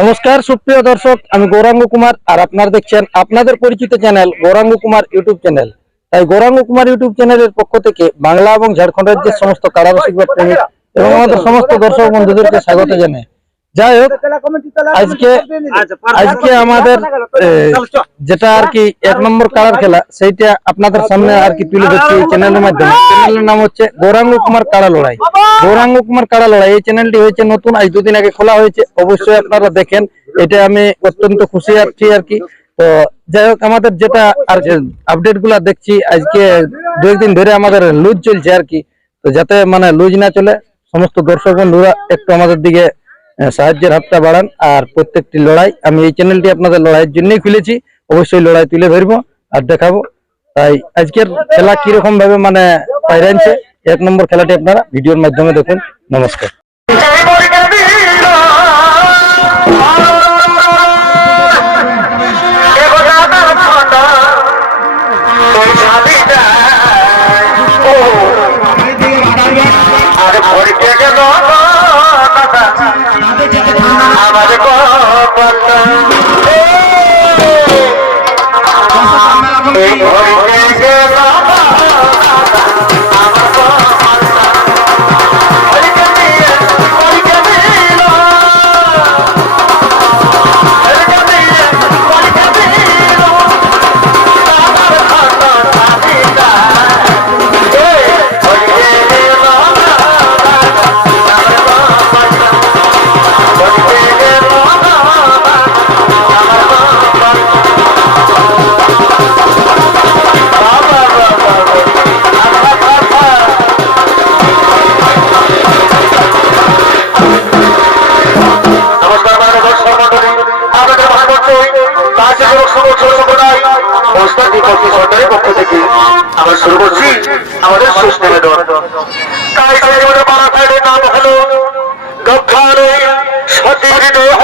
নমস্কার সুপ্রিয় দর্শক, আমি গৌরাঙ্গ কুমার আর আপনারা দেখছেন আপনাদের পরিচিত channel Gouranga Kumar YouTube channel. তাই গৌরাঙ্গ কুমার ইউটিউব চ্যানেলের পক্ষ থেকে বাংলা এবং ঝাড়খণ্ড রাজ্যের সমস্ত কারারসিক প্রেমী এবং আমাদের সমস্ত দর্শক বন্ধুদেরকে স্বাগত জানাই। যাই হোক, আজকে আমাদের যেটা আর কি 1 নম্বর কারার খেলা, সেইটা আপনাদের সামনে আর কি তুলে ধরছি এই চ্যানেলের মাধ্যমে। চ্যানেলের নাম হচ্ছে গৌরাঙ্গ কুমার কারা লড়াই। গৌরাঙ্গ কুমার কারা লড়াই এই চ্যানেলটি হয়েছে নতুন, আজ 2 দিন আগে খোলা হয়েছে। অবশ্যই আপনারা দেখেন, এটা আমি অত্যন্ত খুশি আছি আর কি। তো যাই হোক, আমাদের যেটা আর আপডেট গুলা দেখছি, আজকে 2 দিন ধরে আমাদের লুজ চলছে আর কি। তো যাতে মানে লুজ না চলে, সমস্ত দর্শক বন্ধুরা একটু আমাদের দিকে সাহায্যের হাতটা বাড়ান। আর প্রত্যেকটি লড়াই, আমি এই চ্যানেলটি আপনাদের লড়াইয়ের জন্যই খুলেছি। অবশ্যই লড়াই তুলে ধরবো আর দেখাবো। তাই আজকের খেলা কিরকম ভাবে মানে পাইরানছে 1 নম্বর খেলাটি আপনারা ভিডিওর মাধ্যমে দেখুন। নমস্কার। সরকারের পক্ষ থেকে আমরা শুরু করছি আমাদের শেষ নিবেদন। তাই পাড়া সাইডের নাম হলো গফারে সতীর দেহ